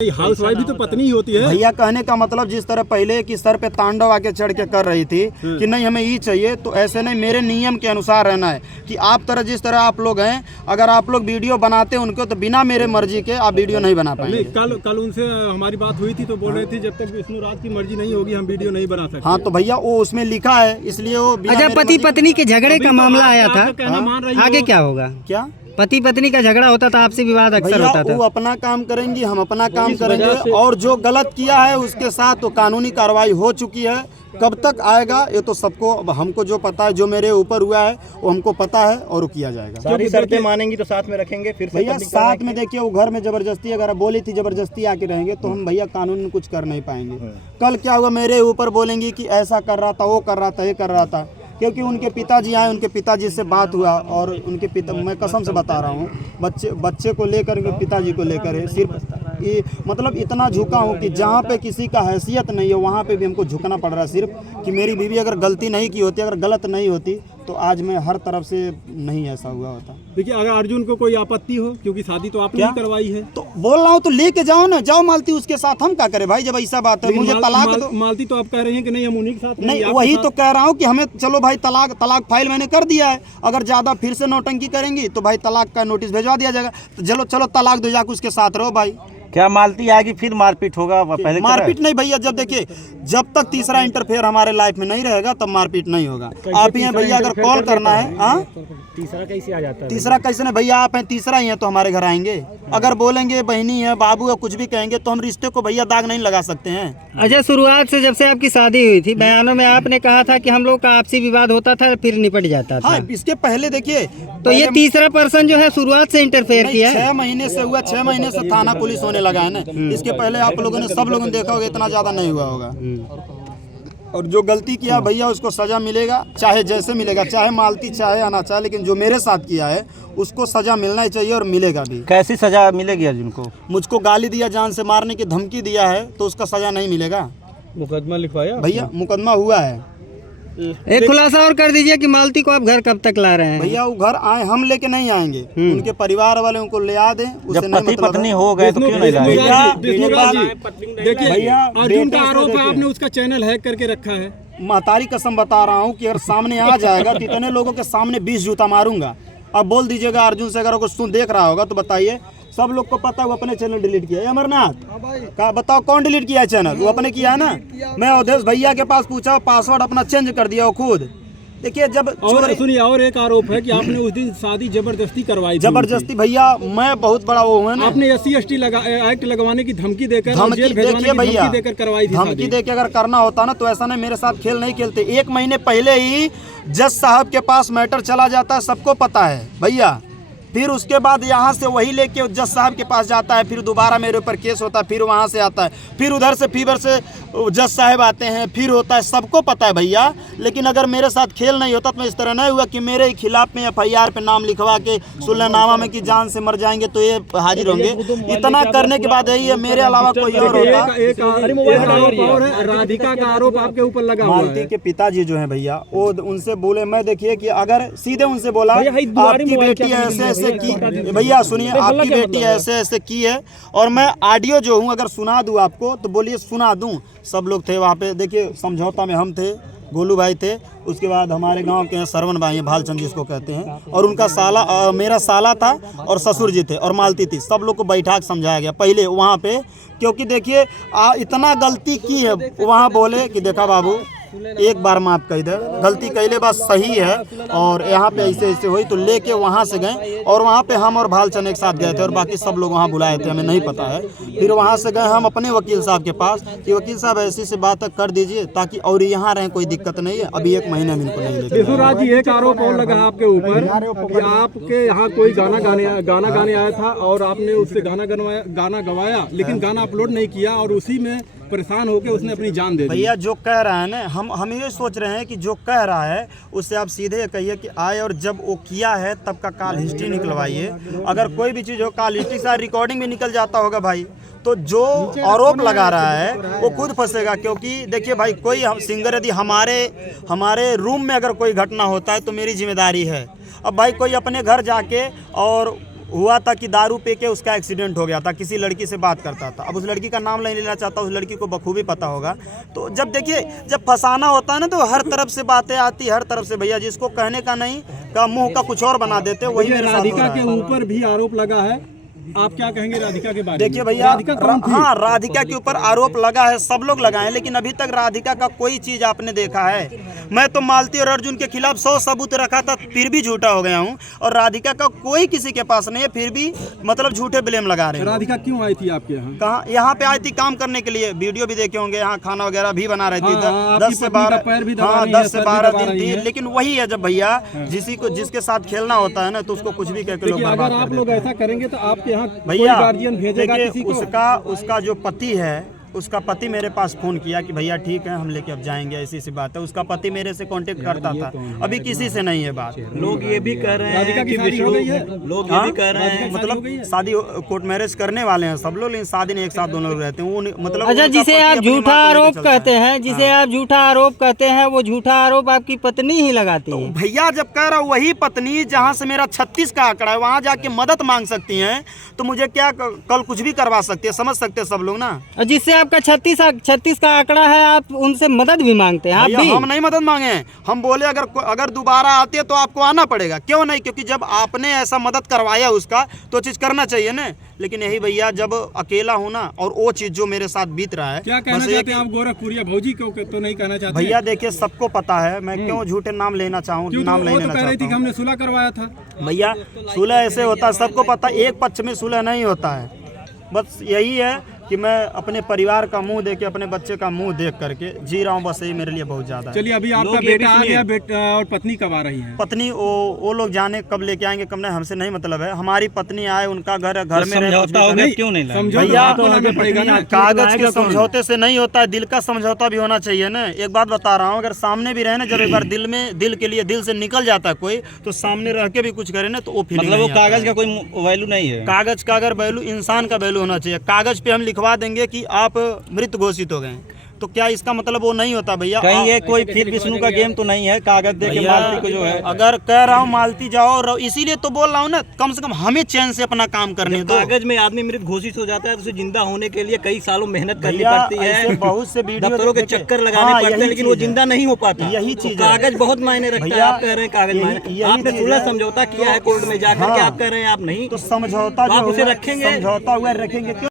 House wife भी तो पत्नी ही होती है भैया। कहने का मतलब जिस तरह पहले की सर पे तांडव आके चढ़ के कर रही थी कि नहीं हमें ये चाहिए, तो ऐसे नहीं, मेरे नियम के अनुसार रहना है कि आप तरह जिस तरह आप लोग हैं, अगर आप लोग वीडियो बनाते हैं उनको, तो बिना मेरे मर्जी के आप वीडियो नहीं बना पाएंगे। कल उनसे हमारी बात हुई थी तो बोल रहे थे जब तक विष्णु राज की मर्जी नहीं होगी हम वीडियो नहीं बना सकते। हाँ तो भैया वो उसमें लिखा है, इसलिए वो अच्छा, पति पत्नी के झगड़े का मामला आया था, आगे क्या होगा? क्या पति पत्नी का झगड़ा होता था, आपसी विवाद अक्सर होता था। वो अपना काम करेंगी, हम अपना काम करेंगे, और जो गलत किया है उसके साथ तो कानूनी कार्रवाई हो चुकी है। कब तक आएगा ये तो सबको, हमको जो पता है, जो मेरे ऊपर हुआ है वो हमको पता है और वो किया जाएगा। सारी शर्तें मानेंगी तो साथ में रखेंगे फिर से भैया। साथ में देखिए वो घर में जबरदस्ती अगर बोली थी जबरदस्ती आके रहेंगे तो हम भैया कानून में कुछ कर नहीं पाएंगे। कल क्या हुआ, मेरे ऊपर बोलेंगी कि ऐसा कर रहा था, वो कर रहा था, ये कर रहा था, क्योंकि उनके पिताजी आए, उनके पिताजी से बात हुआ, और उनके पिता, मैं कसम से बता रहा हूँ, बच्चे को लेकर के पिताजी को लेकर है, सिर्फ ये मतलब इतना झुका हूँ कि जहाँ पे किसी का हैसियत नहीं है वहाँ पे भी हमको झुकना पड़ रहा है, सिर्फ कि मेरी बीवी अगर गलती नहीं की होती, अगर गलत नहीं होती तो आज मैं हर तरफ से नहीं ऐसा हुआ होता। देखिए अगर अर्जुन को कोई आपत्ति हो, क्योंकि शादी तो आपने ही करवाई है, तो बोल रहा हूँ तो लेके जाओ ना, जाओ मालती उसके साथ, हम क्या करें भाई जब ऐसा बात है। मुझे तलाक मालती तो आप कह रहे हैं कि नहीं हम उन्हीं के साथ नहीं, वही तो कह रहा हूँ कि हमें चलो भाई तलाक फाइल मैंने कर दिया है, अगर ज्यादा फिर से नौटंकी करेंगी तो भाई तलाक का नोटिस भिजवा दिया जाएगा। तो चलो तलाक दो, जाकर उसके साथ रहो भाई। क्या मालती आएगी फिर मारपीट होगा? पहले मारपीट नहीं भैया, जब देखिए जब तक तीसरा इंटरफेयर हमारे लाइफ में नहीं रहेगा तब मारपीट नहीं होगा। आप ही हैं भैया, अगर कॉल करना है। हाँ तीसरा कैसे आ जाता है? तीसरा कैसे नहीं भैया, आप हैं तीसरा ही हैं तो हमारे घर आएंगे। अगर बोलेंगे बहनी है बाबू है कुछ भी कहेंगे तो हम रिश्ते को भैया दाग नहीं लगा सकते हैं। अच्छा, शुरुआत से जब से आपकी शादी हुई थी, बयानों में आपने कहा था कि हम लोग का आपसी विवाद होता था फिर निपट जाता था। हाँ, इसके पहले देखिए तो ये तीसरा पर्सन जो है शुरुआत से इंटरफेयर किया है। 6 महीने से हुआ, 6 महीने से थाना पुलिस होने लगा है ना। इसके पहले आप लोगों ने, सब लोगों ने देखा होगा, इतना ज्यादा नहीं हुआ होगा। और जो गलती किया भैया उसको सजा मिलेगा, चाहे जैसे मिलेगा, चाहे मालती चाहे आना चाहे, लेकिन जो मेरे साथ किया है उसको सजा मिलना ही चाहिए और मिलेगा भी। कैसी सजा मिलेगी अर्जुन को? मुझको गाली दिया, जान से मारने की धमकी दिया है तो उसका सजा नहीं मिलेगा। मुकदमा लिखवाया भैया? मुकदमा हुआ है। एक खुलासा और कर दीजिए कि मालती को आप घर कब तक ला रहे हैं? भैया वो घर आए, हम लेके नहीं आएंगे, उनके परिवार वाले उनको ले आ दें। जब पति पत्नी हो गए तो क्यों नहीं लाए? देखिए भैया, अर्जुन का आरोप है आपने उसका चैनल हैक करके रखा है। महतारी कसम बता रहा हूँ कि अगर सामने आ जाएगा तो इतने लोगों के सामने 20 जूता मारूंगा। अब बोल दीजिएगा अर्जुन से, अगर कुछ सुन देख रहा होगा तो बताइए। सब लोग को पता है वो अपने चैनल डिलीट किया है। अमरनाथ का बताओ कौन डिलीट किया है चैनल? वो अपने किया है ना। मैं अवधेश भैया के पास पूछा, पासवर्ड अपना चेंज कर दिया वो खुद। देखिए जब और सुनिए, और एक आरोप है कि आपने उस दिन शादी जबरदस्ती करवाई। जबरदस्ती भैया, मैं बहुत बड़ा वो हूँ ना। आपने SC/ST एक्ट लगवाने की धमकी देकर, जेल भेजवाने की धमकी देकर करवाई थी। धमकी देकर अगर करना होता ना तो ऐसा नहीं, मेरे साथ खेल नहीं खेलते। 1 महीने पहले ही जज साहब के पास मैटर चला जाता है, सबको पता है भैया। फिर उसके बाद यहाँ से वही लेके जज साहब के पास जाता है, फिर दोबारा मेरे ऊपर केस होता है, फिर वहाँ से आता है, फिर उधर से फीवर से जज साहब आते हैं, फिर होता है, सबको पता है भैया। लेकिन अगर मेरे साथ खेल नहीं होता तो इस तरह नहीं हुआ कि मेरे खिलाफ में FIR पे नाम लिखवा के सुलहनामा में कि जान से मर जाएंगे तो ये हाजिर होंगे। इतना करने के बाद यही है, मेरे अलावा कोई और होता। राधिका का आरोप आपके ऊपर लगा हुआ है। मालती के पिताजी जो है भैया, वो उनसे बोले, मैं देखिए कि अगर सीधे उनसे बोला आपकी बेटी ऐसे की, भैया सुनिए, आपकी बेटी ऐसे ऐसे की है, और मैं ऑडियो जो हूँ अगर सुना दूँ आपको तो बोलिए सुना दूँ। सब लोग थे वहाँ पे, देखिए समझौता में हम थे, गोलू भाई थे, उसके बाद हमारे गांव के सरवण भाई भालचंद जिसको कहते हैं, और उनका साला, मेरा साला था, और ससुर जी थे, और मालती थी। सब लोग को बैठा के समझाया गया पहले वहाँ पे, क्योंकि देखिए इतना गलती की है। वहाँ बोले कि देखा बाबू एक बार माफ कर दे, गलती कैले बात सही है, और यहाँ पे ऐसे ऐसे हुई, तो लेके वहाँ से गए, और वहाँ पे हम और भालचंद एक साथ गए थे, और बाकी सब लोग वहाँ बुलाए थे, हमें नहीं पता है। फिर वहाँ से गए हम अपने वकील साहब के पास कि वकील साहब ऐसी से बात कर दीजिए ताकि और यहाँ रहें, कोई दिक्कत नहीं है। अभी 1 महीने में इनको नहीं लेते। विष्णुराज जी, एक आरोप और लगा आपके ऊपर कि आपके यहाँ कोई गाना गाने आया था और आपने उससे गाना गवाया, लेकिन गाना अपलोड नहीं किया, और उसी में परेशान होकर उसने अपनी जान दे दी। भैया जो कह रहा है ना, हम ये सोच रहे हैं कि जो कह रहा है उससे आप सीधे कहिए कि आए, और जब वो किया है तब का कॉल हिस्ट्री निकलवाइए। अगर कोई भी चीज़ हो, कॉल हिस्ट्री से रिकॉर्डिंग भी निकल जाता होगा भाई, तो जो आरोप लगा रहा है वो खुद फंसेगा। क्योंकि देखिए भाई, कोई सिंगर यदि हमारे रूम में अगर कोई घटना होता है तो मेरी जिम्मेदारी है। अब भाई कोई अपने घर जाके और हुआ था कि दारू पी के उसका एक्सीडेंट हो गया था, किसी लड़की से बात करता था। अब उस लड़की का नाम नहीं लेना चाहता, उस लड़की को बखूबी पता होगा। तो जब देखिए जब फंसाना होता है ना तो हर तरफ से बातें आती, हर तरफ से भैया जिसको कहने का नहीं का मुंह का कुछ और बना देते, वही मेरे साथ हो राधिका रहा के है। ऊपर भी आरोप लगा है, आप क्या कहेंगे राधिका के बारे में? देखिए भैया, राधिका कौन थी? हाँ राधिका के ऊपर आरोप लगा है, सब लोग लगाए, लेकिन अभी तक राधिका का कोई चीज आपने देखा है? मैं तो मालती और अर्जुन के खिलाफ 100 सबूत रखा था, फिर भी झूठा हो गया हूँ, और राधिका का कोई किसी के पास नहीं है, फिर भी मतलब झूठे ब्लेम लगा रहे हैं। राधिका क्यों आई थी आपके यहाँ? कहाँ? यहाँ पे आई थी काम करने के लिए, वीडियो भी देखे होंगे, यहाँ खाना वगैरह भी बना रही थी। हाँ, 10 से 12 पैर भी दबा हाँ रही है, 10 से सर भी 12 दबा दिन रही थी, है। लेकिन वही है जब भैया जिसके साथ खेलना होता है ना तो उसको कुछ भी कह के लोग देखिए, बर्बाद अगर कर आप लोग देते हैं। ऐसा करेंगे तो आपके यहाँ कोई भैया गार्जियन भेजेगा देखिए, किसी को? उसका जो पति है, उसका पति मेरे पास फोन किया कि भैया ठीक है हम लेके अब जाएंगे, ऐसी सी बात है। उसका पति मेरे से कांटेक्ट करता था, अभी किसी से नहीं है बात। लोग ये भी कह रहे राधिका हैं की कि शादी हो गई है? लोग ये भी कह रहे हैं मतलब शादी कोर्ट मैरिज करने वाले हैं सब लोग, लेकिन शादी नहीं, एक साथ दोनों लोग रहते हैं। वो मतलब अच्छा, उनका जिसे पति आप अपनी झूठा माँ को लेके आरोप चलता कहते है। हैं, जिसे आप झूठा आरोप कहते हैं, वो झूठा आरोप आपकी पत्नी ही लगाती है। भैया जब कह रहा वही पत्नी जहाँ से मेरा 36 का आंकड़ा है वहाँ जाके मदद मांग सकती हैं, तो मुझे क्या कल कुछ भी करवा सकती है, समझ सकते हैं सब लोग ना। और जिससे आपका 36 का आंकड़ा है, आप उनसे मदद भी मांगते हैं? आप भैया भी? हम नहीं मदद मांगे हैं, हम बोले अगर दोबारा आते तो आपको आना पड़ेगा। क्यों नहीं? क्योंकि जब आपने ऐसा मदद करवाया उसका तो चीज करना चाहिए ना। लेकिन यही भैया जब अकेला हूँ ना, और वो चीज जो मेरे साथ बीत रहा है, क्या कहना चाहते हैं आप गोरखपुरिया भौजी को? तो नहीं कहना चाहते? भैया देखिए सबको पता है, मैं क्यों झूठे नाम लेना चाहूँ, क्यों? नाम वो नहीं तो लेना कह रही थी चाहता कि हूँ। हमने सुलह करवाया था। भैया सुलह ऐसे होता है, सबको पता, एक पक्ष में सुलह नहीं होता है। बस यही है कि मैं अपने परिवार का मुंह देख के, अपने बच्चे का मुंह देख करके जी रहा हूँ, बस यही मेरे लिए बहुत ज्यादा है। चलिए, अभी आपका बेटा आ गया, बेटा और पत्नी कब आ रही है? पत्नी वो लोग जाने कब लेके आएंगे कब नहीं, हमसे नहीं मतलब है। हमारी पत्नी आए, उनका घर में रहे, समझौता हो गया, क्यों नहीं लाए? समझौता आपको लाना पड़ेगा ना। कागज के समझौते से नहीं होता है, दिल का समझौता भी होना चाहिए ना। एक बात बता रहा हूँ, अगर सामने भी रहे ना, जब एक बार दिल के लिए दिल से निकल जाता है कोई, तो सामने रह के भी कुछ करे ना तो वो फीलिंग मतलब वो नहीं आता कागज है। का कोई वैल्यू नहीं है। कागज का अगर वैल्यू, इंसान का वैल्यू होना चाहिए। कागज पे हम लिखवा देंगे कि आप मृत घोषित हो गए, तो क्या इसका मतलब वो नहीं होता भैया? कहीं ये कोई फिर विष्णु का गेम तो नहीं है, कागज दे के मालती को जो है। अगर कह रहा हूँ मालती जाओ, इसीलिए तो बोल रहा हूँ ना, कम से कम हमें चैन से अपना काम करने दो। कागज में आदमी मृत घोषित हो जाता है तो उसे जिंदा होने के लिए कई सालों मेहनत करनी भैया, पड़ती है, ऐसे बहुत से वीडियो दफ्तरों के देखे- चक्कर लगाने हाँ, पड़ते यही हैं, लेकिन वो चीज़ है। जिंदा नहीं हो पाता। यही तो चीज़ है। कागज बहुत मायने रखता है। भैया, आप कह रहे हैं कागज यही- मायने, यही आपने चीज़ सुलह है। समझौता किया है कोर्ट में जाकर के, हाँ। आप कह रहे हैं आप नहीं, तो समझौता तो आप जो उसे होगा, रखेंगे? समझौता हुआ रखेंगे क्यों?